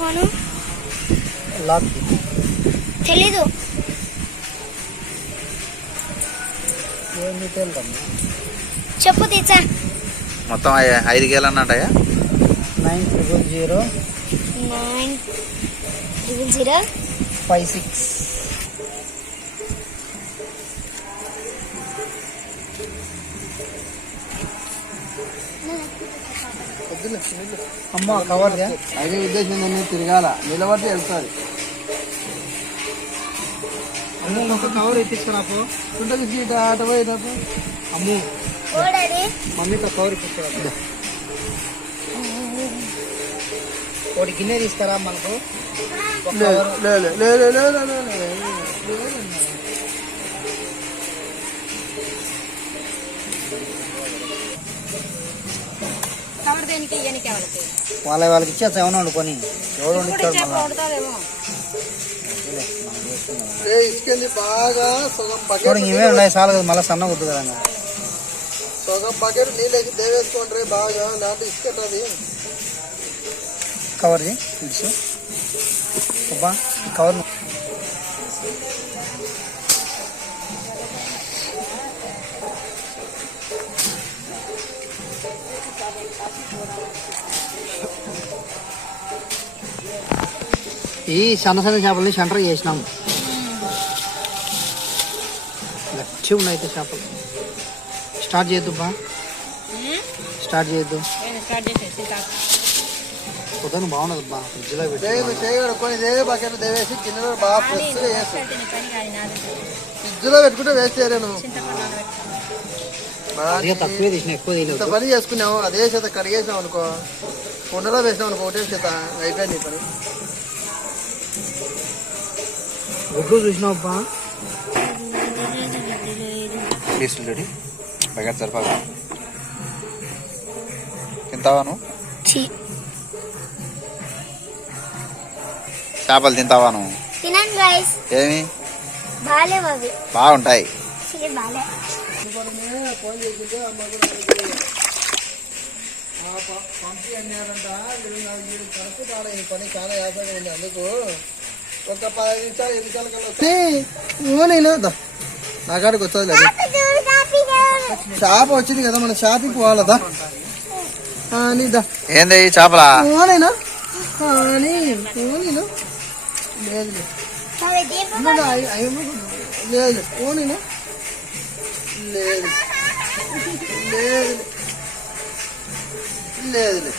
phone? Lock. తెలీదు. చెప్పు తీసా. మొత్తం ఐదు గేలు అన్నట్టయ్యా nine triple zero nine triple zero five six. అమ్మ కవర్ అదే ఉద్దేశం నేను తిరగాల. నిలబడితే వెళ్తాది. అమ్మ ఒక కవర్ ఎత్తించుకున్నాపు చుట్టూ సీట్ ఆట పోయినప్పుడు అమ్ము. ఓడాడి. మమ్మీతో కవర్ ఇప్పించుకురా ఒకటి గిన్నె తీసుకురా మనకు? లేదు లేదు లేదు లేదు దేనికి? ఇయ్యనికి వాళ్ళ వాళ్ళకి ఇచ్చేస్తా ఏమన్నా వండుకొని. ఎవరు ఇసుకెళ్ళి బాగా సగం చూడు బకెట్ ఇవే ఉన్నాయి చాలు కదా మళ్ళీ సన్న కుద్దు కదా సగం బకెట్ నీళ్ళకి దేవేసుకోండి బాగా లేకపోతే ఇసుకెట్టది. కవర్ చేయి ఇచ్చు అబ్బా కవర్ ఈ సన్న సన్న చేపల్ని సెంటర్ చేసినాం. గట్టి ఉన్నాయి చేపలు. స్టార్ట్ చేయొద్దు బా. స్టార్ట్ చేయొద్దు పొద్దున బాగున్నది బా ఫ్రిడ్జ్లో పెట్టి ఫ్రిడ్జ్లో పెట్టుకుంటే వేస్ట్ చేయలేను అదే తక్కువే తీసిన ఎక్కువ తీయలేదు. పని చేసుకున్నావు అదే చేత కడిగేసాం అనుకో కుండలో వేసాం అనుకో ఒకటే చేత అయిపోయింది పని. గుడ్లు చూసినావు అబ్బా? పీసులు రెడీ. బగట్ సరిపోదు? తింటావా నువ్వు? ఛీ. చేపలు తింటావా నువ్వు? తినండి బాగుంటాయి సరే బాగాలే పంపి అన్నారంట వీళ్ళు కరెక్ట్ కాడ ఈ పని చాలా యాసగా ఉంది అందుకు ఒక పది నిమిషాలు ఎన్ని నిమిషాల కల్లా నా కాడికి వచ్చేది లేదు? షాప్ వచ్చింది కదా మన షాపింగ్ పోవాలదా నీదా ఏంది చేపలా? ఓనేనా లేదు లేదు. ఓనేనా లేదు లేదు లేదు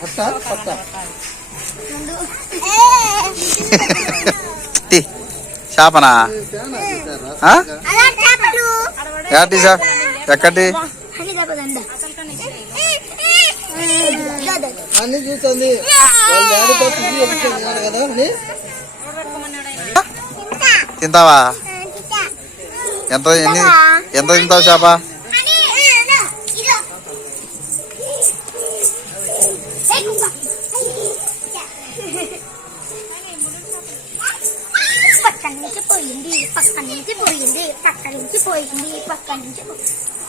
పట్ట పట్ట చేపనా ఎక్కడి? అన్ని చూస్తుంది తింటావా? డాడీతో తిరిగి వెళ్తున్నారు కదా అని తింటావా ఎంత ఎన్ని ఎంత తింటావు చేప పక్క నుంచి పోయింది పక్క నుంచి పోయింది పక్క నుంచి పోయింది పక్క నుంచి పో-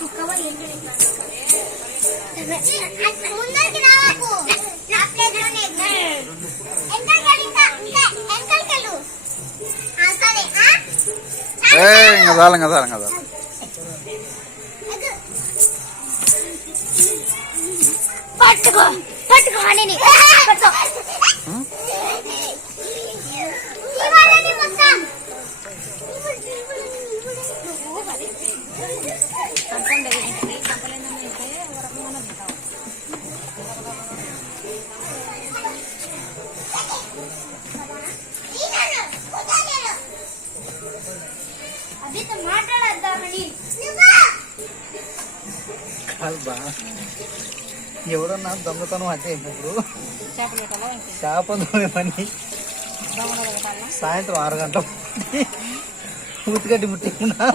ఇంకా పోయింది. ముందరికి రాకు. ఏ ఇంకా చాలు ఇంకా చాలు ఇంకా చాలు పట్టుకో పట్టుకో హనీని పట్టుకో ఇవాలని మొత్తం అదితో మాట్లాడద్దామని. ఎవరన్నా దొంగతనం అంటే ఇప్పుడు? చేపలు పని. సాయంత్రం ఆరు గంటల పూతిగడ్డి ముట్టిందా